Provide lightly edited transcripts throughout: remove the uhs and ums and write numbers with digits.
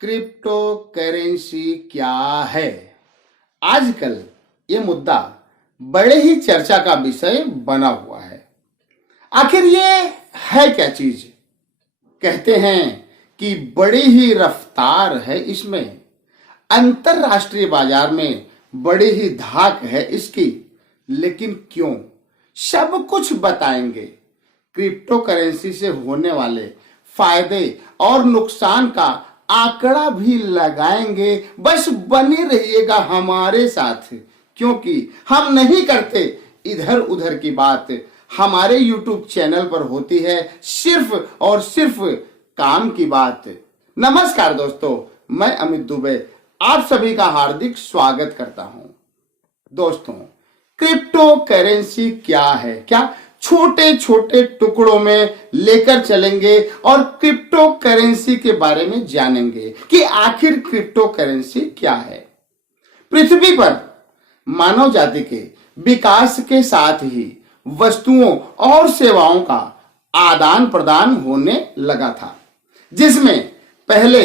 Crypto currency क्या है? आजकल ये मुद्दा बड़े ही चर्चा का विषय बना हुआ है। आखिर ये है क्या चीज? कहते हैं कि बड़ी ही रफ्तार है इसमें, अंतरराष्ट्रीय बाजार में बड़ी ही धाक है इसकी। लेकिन क्यों? सब कुछ बताएंगे। क्रिप्टो करेंसी से होने वाले फायदे और नुकसान का आंकड़ा भी लगाएंगे। बस बने रहिएगा हमारे साथ, क्योंकि हम नहीं करते इधर उधर की बात। हमारे YouTube चैनल पर होती है सिर्फ और सिर्फ काम की बात। नमस्कार दोस्तों, मैं अमित दुबे आप सभी का हार्दिक स्वागत करता हूं। दोस्तों, क्रिप्टो करेंसी क्या है? क्या छोटे छोटे टुकड़ों में लेकर चलेंगे और क्रिप्टो करेंसी के बारे में जानेंगे कि आखिर क्रिप्टो करेंसी क्या है। पृथ्वी पर मानव जाति के विकास के साथ ही वस्तुओं और सेवाओं का आदान प्रदान होने लगा था, जिसमें पहले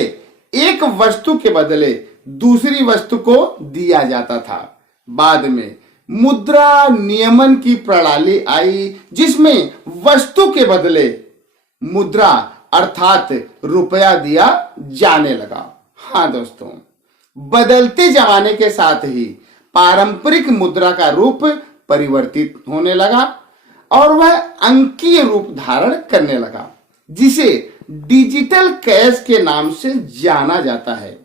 एक वस्तु के बदले दूसरी वस्तु को दिया जाता था। बाद में मुद्रा नियमन की प्रणाली आई, जिसमें वस्तु के बदले मुद्रा अर्थात रुपया दिया जाने लगा। हाँ दोस्तों, बदलते जमाने के साथ ही पारंपरिक मुद्रा का रूप परिवर्तित होने लगा और वह अंकीय रूप धारण करने लगा, जिसे डिजिटल कैश के नाम से जाना जाता है।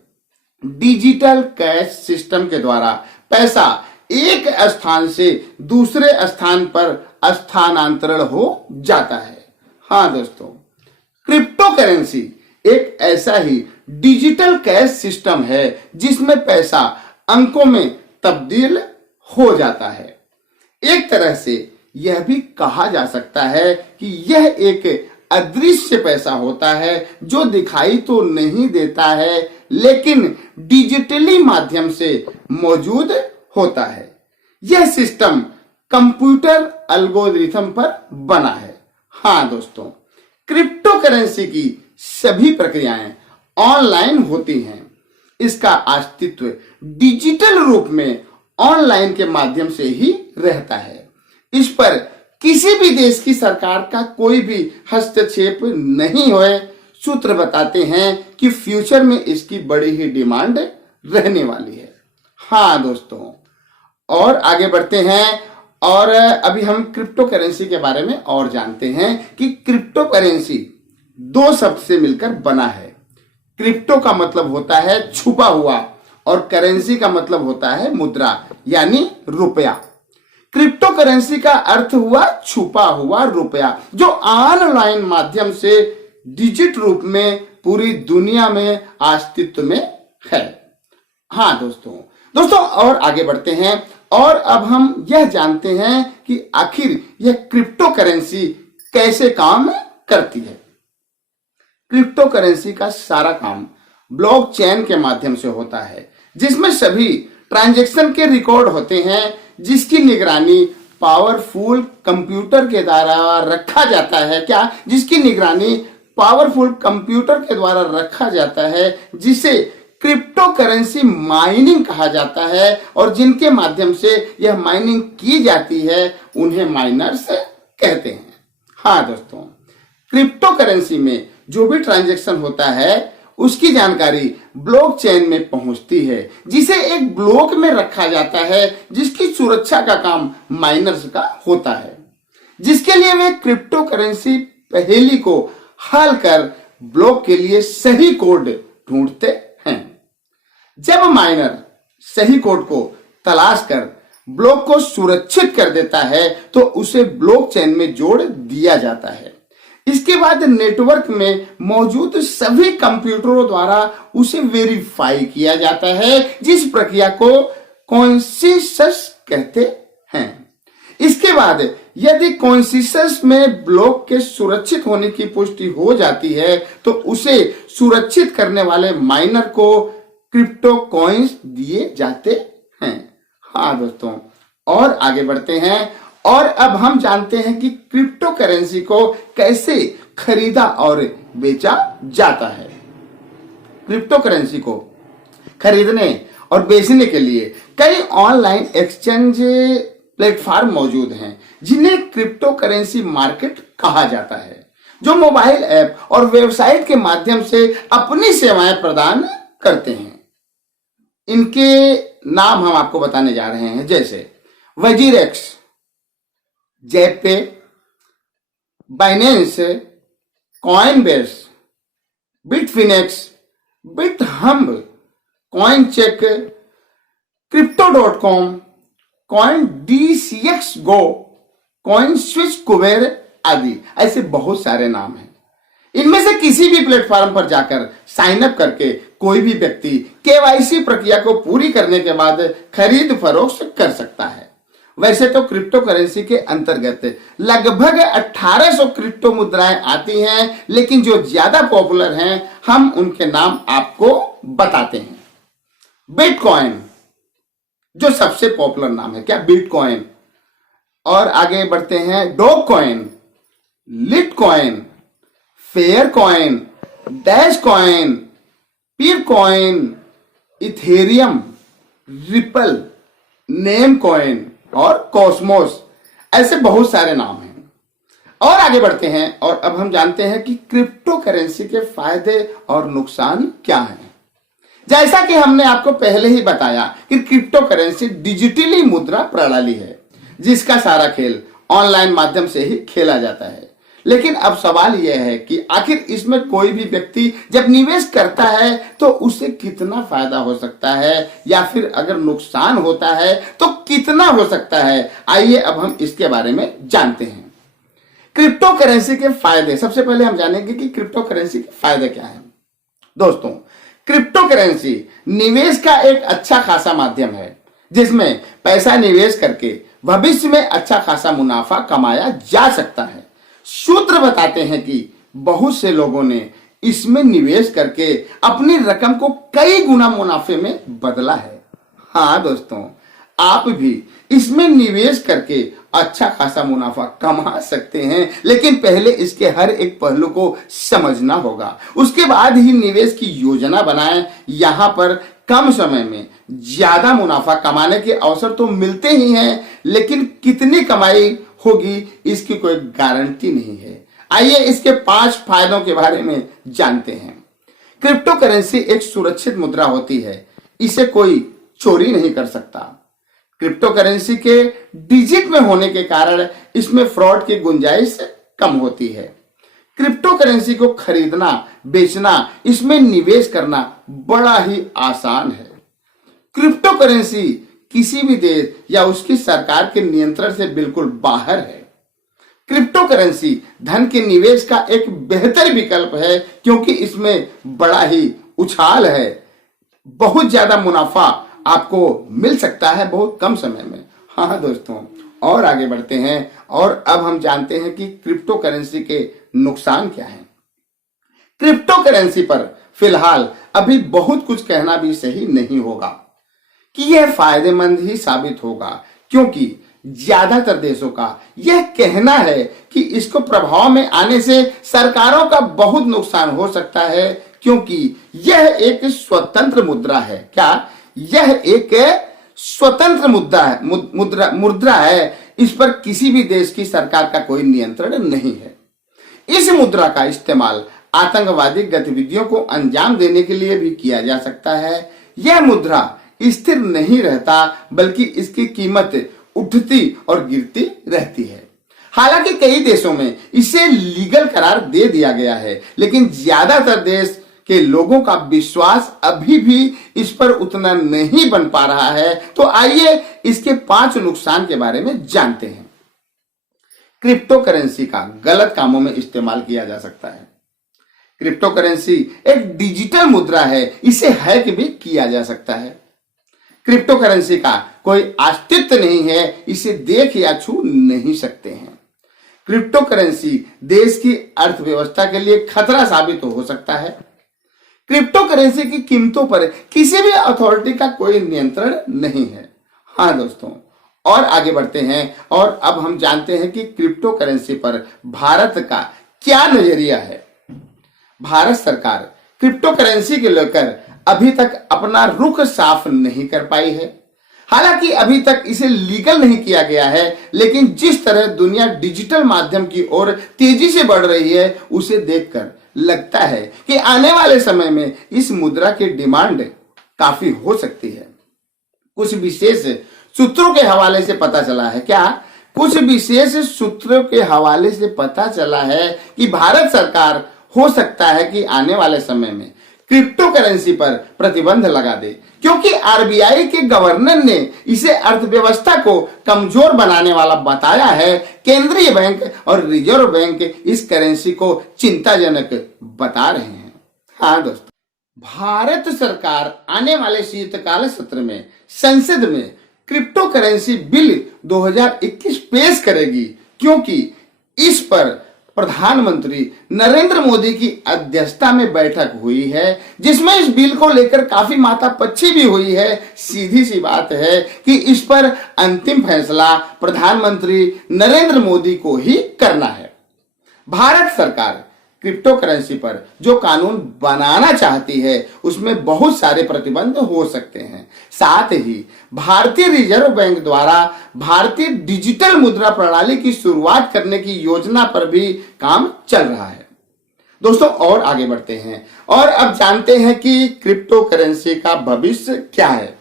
डिजिटल कैश सिस्टम के द्वारा पैसा एक स्थान से दूसरे स्थान पर स्थानांतरण हो जाता है। हाँ दोस्तों, क्रिप्टो करेंसी एक ऐसा ही डिजिटल कैश सिस्टम है जिसमें पैसा अंकों में तब्दील हो जाता है। एक तरह से यह भी कहा जा सकता है कि यह एक अदृश्य पैसा होता है जो दिखाई तो नहीं देता है, लेकिन डिजिटली माध्यम से मौजूद होता है। यह सिस्टम कंप्यूटर एल्गोरिथम पर बना है। हाँ दोस्तों, क्रिप्टो करेंसी की सभी प्रक्रियाएं ऑनलाइन होती हैं। इसका अस्तित्व डिजिटल रूप में ऑनलाइन के माध्यम से ही रहता है। इस पर किसी भी देश की सरकार का कोई भी हस्तक्षेप नहीं है। सूत्र बताते हैं कि फ्यूचर में इसकी बड़ी ही डिमांड रहने वाली है। हाँ दोस्तों, और आगे बढ़ते हैं और अभी हम क्रिप्टो करेंसी के बारे में और जानते हैं कि क्रिप्टो करेंसी दो शब्द से मिलकर बना है। क्रिप्टो का मतलब होता है छुपा हुआ और करेंसी का मतलब होता है मुद्रा यानी रुपया। क्रिप्टो करेंसी का अर्थ हुआ छुपा हुआ रुपया, जो ऑनलाइन माध्यम से डिजिटल रूप में पूरी दुनिया में अस्तित्व में है। हाँ दोस्तों, और आगे बढ़ते हैं और अब हम यह जानते हैं कि आखिर यह क्रिप्टो करेंसी कैसे काम करती है। क्रिप्टो करेंसी का सारा काम ब्लॉकचेन के माध्यम से होता है, जिसमें सभी ट्रांजैक्शन के रिकॉर्ड होते हैं, जिसकी निगरानी पावरफुल कंप्यूटर के द्वारा रखा जाता है। जिसकी निगरानी पावरफुल कंप्यूटर के द्वारा रखा जाता है, जिसे क्रिप्टो करेंसी माइनिंग कहा जाता है। और जिनके माध्यम से यह माइनिंग की जाती है उन्हें माइनर्स कहते हैं। हाँ दोस्तों, क्रिप्टो करेंसी में जो भी ट्रांजैक्शन होता है उसकी जानकारी ब्लॉकचेन में पहुंचती है, जिसे एक ब्लॉक में रखा जाता है, जिसकी सुरक्षा का काम माइनर्स का होता है, जिसके लिए वे क्रिप्टो करेंसी पहेली को हल कर ब्लॉक के लिए सही कोड ढूंढते हैं। जब माइनर सही कोड को तलाश कर ब्लॉक को सुरक्षित कर देता है तो उसे ब्लॉकचेन में जोड़ दिया जाता है। इसके बाद नेटवर्क में मौजूद सभी कंप्यूटरों द्वारा उसे वेरीफाई किया जाता है, जिस प्रक्रिया को कॉन्सेंसस कहते हैं। इसके बाद यदि कॉन्सेंसस में ब्लॉक के सुरक्षित होने की पुष्टि हो जाती है तो उसे सुरक्षित करने वाले माइनर को क्रिप्टो कॉइन्स दिए जाते हैं। हाँ दोस्तों, और आगे बढ़ते हैं और अब हम जानते हैं कि क्रिप्टो करेंसी को कैसे खरीदा और बेचा जाता है। क्रिप्टो करेंसी को खरीदने और बेचने के लिए कई ऑनलाइन एक्सचेंज प्लेटफॉर्म मौजूद हैं जिन्हें क्रिप्टो करेंसी मार्केट कहा जाता है, जो मोबाइल ऐप और वेबसाइट के माध्यम से अपनी सेवाएं प्रदान करते हैं। इनके नाम हम आपको बताने जा रहे हैं, जैसे WazirX, ZebPay, Binance, Coinbase, Bitfinex, Bithumb, Coincheck, crypto.com, coin DCX Go, CoinSwitch Kuber आदि ऐसे बहुत सारे नाम हैं। इनमें से किसी भी प्लेटफॉर्म पर जाकर साइन अप करके कोई भी व्यक्ति KYC प्रक्रिया को पूरी करने के बाद खरीद फरोख्त कर सकता है। वैसे तो क्रिप्टो करेंसी के अंतर्गत लगभग 1800 क्रिप्टो मुद्राएं आती हैं, लेकिन जो ज्यादा पॉपुलर हैं हम उनके नाम आपको बताते हैं। बिटकॉइन जो सबसे पॉपुलर नाम है, क्या बिटकॉइन। और आगे बढ़ते हैं, Dogecoin, Litecoin, Faircoin, dash coin, Peercoin, Ethereum, Ripple, Namecoin और कॉस्मोस, ऐसे बहुत सारे नाम हैं। और आगे बढ़ते हैं और अब हम जानते हैं कि क्रिप्टो करेंसी के फायदे और नुकसान क्या हैं। जैसा कि हमने आपको पहले ही बताया कि क्रिप्टो करेंसी डिजिटली मुद्रा प्रणाली है जिसका सारा खेल ऑनलाइन माध्यम से ही खेला जाता है। लेकिन अब सवाल यह है कि आखिर इसमें कोई भी व्यक्ति जब निवेश करता है तो उसे कितना फायदा हो सकता है, या फिर अगर नुकसान होता है तो कितना हो सकता है। आइए अब हम इसके बारे में जानते हैं। क्रिप्टो करेंसी के फायदे, सबसे पहले हम जानेंगे कि क्रिप्टो करेंसी के फायदे क्या हैं। दोस्तों, क्रिप्टो करेंसी निवेश का एक अच्छा खासा माध्यम है जिसमें पैसा निवेश करके भविष्य में अच्छा खासा मुनाफा कमाया जा सकता है। सूत्र बताते हैं कि बहुत से लोगों ने इसमें निवेश करके अपनी रकम को कई गुना मुनाफे में बदला है। हाँ दोस्तों, आप भी इसमें निवेश करके अच्छा खासा मुनाफा कमा सकते हैं, लेकिन पहले इसके हर एक पहलू को समझना होगा। उसके बाद ही निवेश की योजना बनाएं। यहां पर कम समय में ज्यादा मुनाफा कमाने के अवसर तो मिलते ही हैं, लेकिन कितनी कमाई होगी इसकी कोई गारंटी नहीं है। आइए इसके 5 फायदों के बारे में जानते हैं। क्रिप्टो करेंसी एक सुरक्षित मुद्रा होती है, इसे कोई चोरी नहीं कर सकता। क्रिप्टो करेंसी के डिजिट में होने के कारण इसमें फ्रॉड की गुंजाइश कम होती है। क्रिप्टो करेंसी को खरीदना, बेचना, इसमें निवेश करना बड़ा ही आसान है। क्रिप्टो करेंसी किसी भी देश या उसकी सरकार के नियंत्रण से बिल्कुल बाहर है। क्रिप्टो करेंसी धन के निवेश का एक बेहतर विकल्प है क्योंकि इसमें बड़ा ही उछाल है। बहुत ज्यादा मुनाफा आपको मिल सकता है बहुत कम समय में। हाँ दोस्तों, और आगे बढ़ते हैं और अब हम जानते हैं कि क्रिप्टो करेंसी के नुकसान क्या हैं। क्रिप्टो करेंसी पर फिलहाल अभी बहुत कुछ कहना भी सही नहीं होगा कि यह फायदेमंद ही साबित होगा, क्योंकि ज्यादातर देशों का यह कहना है कि इसको प्रभाव में आने से सरकारों का बहुत नुकसान हो सकता है, क्योंकि यह एक स्वतंत्र मुद्रा है। क्या यह एक स्वतंत्र मुद्रा है। इस पर किसी भी देश की सरकार का कोई नियंत्रण नहीं है। इस मुद्रा का इस्तेमाल आतंकवादी गतिविधियों को अंजाम देने के लिए भी किया जा सकता है। यह मुद्रा स्थिर नहीं रहता, बल्कि इसकी कीमत उठती और गिरती रहती है। हालांकि कई देशों में इसे लीगल करार दे दिया गया है, लेकिन ज्यादातर देश के लोगों का विश्वास अभी भी इस पर उतना नहीं बन पा रहा है। तो आइए इसके 5 नुकसान के बारे में जानते हैं। क्रिप्टो करेंसी का गलत कामों में इस्तेमाल किया जा सकता है। क्रिप्टो करेंसी एक डिजिटल मुद्रा है, इसे हैक भी किया जा सकता है। क्रिप्टो करेंसी का कोई अस्तित्व नहीं है, इसे देख या छू नहीं सकते हैं। क्रिप्टो करेंसी देश की अर्थव्यवस्था के लिए खतरा साबित हो सकता है। क्रिप्टो करेंसी की कीमतों पर किसी भी अथॉरिटी का कोई नियंत्रण नहीं है। हाँ दोस्तों, और आगे बढ़ते हैं और अब हम जानते हैं कि क्रिप्टो करेंसी पर भारत का क्या नजरिया है। भारत सरकार क्रिप्टो करेंसी के लेकर अभी तक अपना रुख साफ नहीं कर पाई है। हालांकि अभी तक इसे लीगल नहीं किया गया है, लेकिन जिस तरह दुनिया डिजिटल माध्यम की ओर तेजी से बढ़ रही है उसे देखकर लगता है कि आने वाले समय में इस मुद्रा की डिमांड काफी हो सकती है। कुछ विशेष सूत्रों के हवाले से पता चला है कि भारत सरकार हो सकता है कि आने वाले समय में क्रिप्टो करेंसी पर प्रतिबंध लगा दे, क्योंकि आरबीआई के गवर्नर ने इसे अर्थव्यवस्था को कमजोर बनाने वाला बताया है। केंद्रीय बैंक और रिजर्व बैंक इस करेंसी को चिंताजनक बता रहे हैं। हाँ दोस्तों, भारत सरकार आने वाले शीतकाल सत्र में संसद में क्रिप्टो करेंसी बिल 2021 पेश करेगी, क्योंकि इस पर प्रधानमंत्री नरेंद्र मोदी की अध्यक्षता में बैठक हुई है, जिसमें इस बिल को लेकर काफी माथापच्ची भी हुई है। सीधी सी बात है कि इस पर अंतिम फैसला प्रधानमंत्री नरेंद्र मोदी को ही करना है। भारत सरकार क्रिप्टो करेंसी पर जो कानून बनाना चाहती है उसमें बहुत सारे प्रतिबंध हो सकते हैं। साथ ही भारतीय रिजर्व बैंक द्वारा भारतीय डिजिटल मुद्रा प्रणाली की शुरुआत करने की योजना पर भी काम चल रहा है। दोस्तों, और आगे बढ़ते हैं और अब जानते हैं कि क्रिप्टो करेंसी का भविष्य क्या है।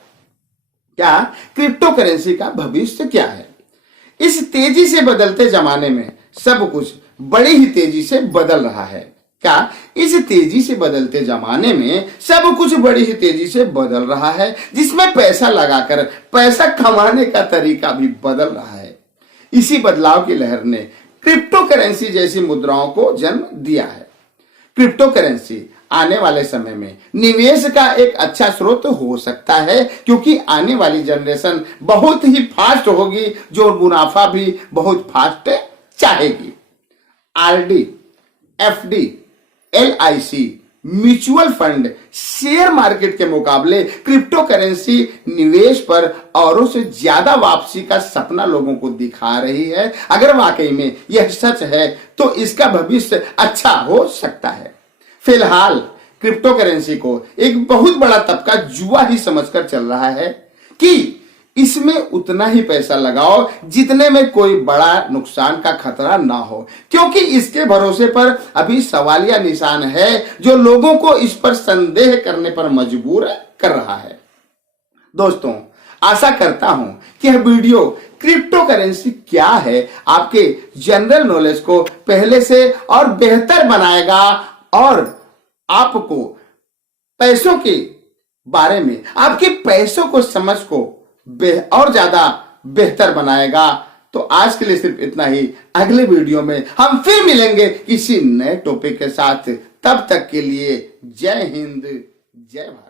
क्रिप्टो करेंसी का भविष्य क्या है? इस तेजी से बदलते जमाने में सब कुछ बड़ी ही तेजी से बदल रहा है। इस तेजी से बदलते जमाने में सब कुछ बड़ी ही तेजी से बदल रहा है, जिसमें पैसा लगाकर पैसा कमाने का तरीका भी बदल रहा है। इसी बदलाव की लहर ने क्रिप्टो करेंसी जैसी मुद्राओं को जन्म दिया है। क्रिप्टो करेंसी आने वाले समय में निवेश का एक अच्छा स्रोत हो सकता है, क्योंकि आने वाली जनरेशन बहुत ही फास्ट होगी, जो मुनाफा भी बहुत फास्ट चाहेगी। RD, FD, LIC, mutual fund, share market के मुकाबले क्रिप्टो करेंसी निवेश पर औरों से ज्यादा वापसी का सपना लोगों को दिखा रही है। अगर वाकई में यह सच है तो इसका भविष्य अच्छा हो सकता है। फिलहाल क्रिप्टो करेंसी को एक बहुत बड़ा तबका जुआ ही समझकर चल रहा है कि इसमें उतना ही पैसा लगाओ जितने में कोई बड़ा नुकसान का खतरा ना हो, क्योंकि इसके भरोसे पर अभी सवालिया निशान है जो लोगों को इस पर संदेह करने पर मजबूर कर रहा है। दोस्तों, आशा करता हूं कि यह वीडियो क्रिप्टो करेंसी क्या है आपके जनरल नॉलेज को पहले से और बेहतर बनाएगा और आपको पैसों के बारे में, आपके पैसों को समझ को और ज्यादा बेहतर बनाएगा। तो आज के लिए सिर्फ इतना ही। अगले वीडियो में हम फिर मिलेंगे किसी नए टॉपिक के साथ। तब तक के लिए जय हिंद, जय भारत।